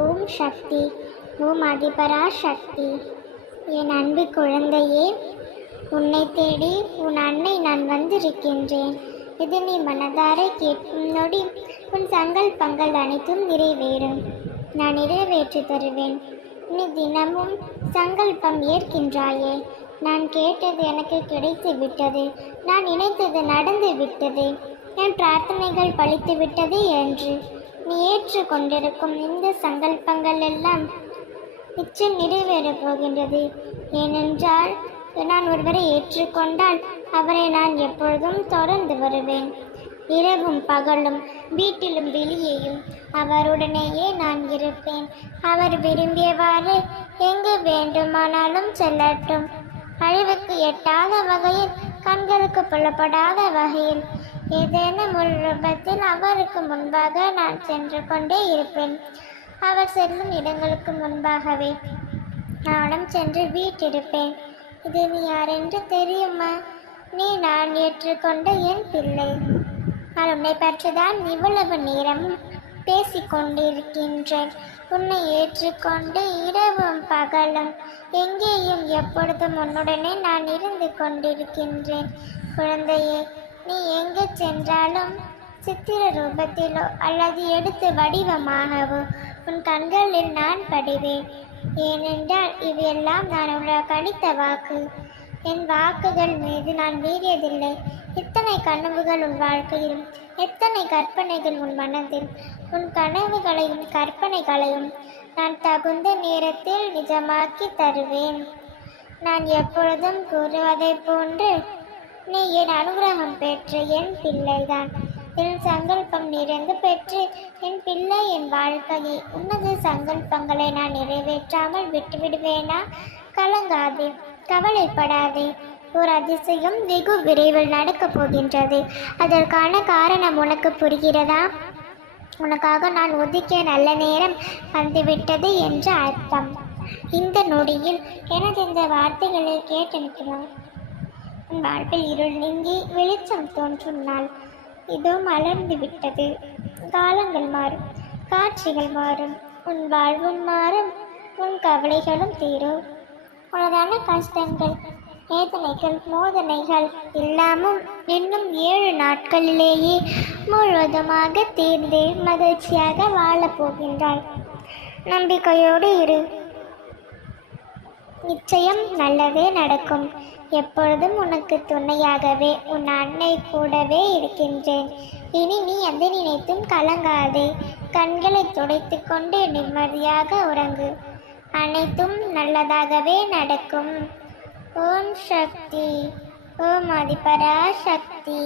ஓம் சக்தி. ஓம் அதிபராசக்தி. என் அன்பு குழந்தையே, உன்னை தேடி உன் அன்னை நான் வந்திருக்கின்றேன். இது நீ மனதார கேட்கும் நொடி உன் சங்கல்பங்கள் அனைத்தும் நிறைவேறும். நான் நிறைவேற்றி தருவேன். நீ தினமும் சங்கல்பம் ஏற்கின்றாயே. நான் கேட்டது எனக்கு கிடைத்து விட்டது, நான் நினைத்தது நடந்து விட்டது, என் பிரார்த்தனைகள் பலித்து விட்டது என்று நீ ஏற்றுக்கொண்டிருக்கும் இந்த சங்கல்பங்கள் எல்லாம் நிச்சயம் நிறைவேறப் போகின்றது. ஏனென்றால் நான் ஒருவரை ஏற்றுக்கொண்டால் அவரை நான் எப்பொழுதும் தொடர்ந்து வருவேன். இரவும் பகலும் வீட்டிலும் வெளியேயும் அவருடனேயே நான் இருப்பேன். அவர் விரும்பியவாறு எங்கு வேண்டுமானாலும் செல்லட்டும். அழிவுக்கு எட்டாத வகையில், கண்களுக்கு புலப்படாத வகையில் ஏதேனும் ஒரு ரூபத்தில் அவருக்கு முன்பாக நான் சென்று கொண்டே இருப்பேன். அவர் செல்லும் இடங்களுக்கு முன்பாகவே நானும் சென்று வீட்டிருப்பேன். இது நீ யாரென்று தெரியுமா? நீ நான் ஏற்றுக்கொண்ட என் பிள்ளை. நான் உன்னை பற்றிதான் இவ்வளவு நேரமும் பேசிக்கொண்டிருக்கின்றேன். உன்னை ஏற்றுக்கொண்டு இரவும் பகலும் எங்கேயும் எப்பொழுதும் உன்னுடனே நான் இருந்து கொண்டிருக்கின்றேன். குழந்தையே, நீ எங்கு சென்றாலும் சித்திர ரூபத்திலோ அல்லது எடுத்து வடிவமாகவோ உன் கண்களில் நான் படிவேன். ஏனென்றால் இவையெல்லாம் நான் உனக்கு அளித்த வாக்கு. என் வாக்குகள் மீது நான் மீறியதில்லை. எத்தனை கனவுகள் உன் வாழ்க்கையிலும், எத்தனை கற்பனைகள் உன் மனதில். உன் கனவுகளையும் கற்பனைகளையும் நான் தகுந்த நேரத்தில் நிஜமாக்கி தருவேன். நான் எப்பொழுதும் கூறுவதை போன்று நீ என் அனுகிரகம் பெற்று என் பிள்ளைதான். என் சங்கல்பம் நிறைந்து பெற்று என் பிள்ளை என் வாழ்க்கையை உனது சங்கல்பங்களை நான் நிறைவேற்றாமல் விட்டுவிடுவேனா? கலங்காதே, கவலைப்படாதே. ஒரு அதிசயம் வெகு விரைவில் நடக்கப் போகின்றது. அதற்கான காரணம் உனக்கு புரிகிறதா? உனக்காக நான் ஒதுக்கிய நல்ல நேரம் வந்துவிட்டது என்று அர்த்தம். இந்த நொடியில் எனது இந்த வார்த்தைகளை கேட்டிருக்கிறார். உன் வாழ்வில் இருள் நீங்கி வெளிச்சம் தோன்றும் நாள் இதோ மலர்ந்து விட்டது. காலங்கள் மாறும், காட்சிகள் மாறும், உன் வாழ்வும் மாறும், உன் கவலைகளும் தீரும். உனதான கஷ்டங்கள், வேதனைகள், மோதனைகள் எல்லாமும் இன்னும் 7 நாட்களிலேயே முழுவதுமாக தீர்ந்து மகிழ்ச்சியாக வாழப்போகின்றாய். நம்பிக்கையோடு இரு. நிச்சயம் நல்லதே நடக்கும். எப்பொழுதும் உனக்கு துணையாகவே உன் அன்னை கூடவே இருக்கின்றேன். இனி நீ எதை நினைத்தும் கலங்காதே. கண்களை துடைத்து கொண்டு நிம்மதியாக உறங்கு. அனைத்தும் நல்லதாகவே நடக்கும். ஓம் சக்தி. ஓம் அதிபராசக்தி.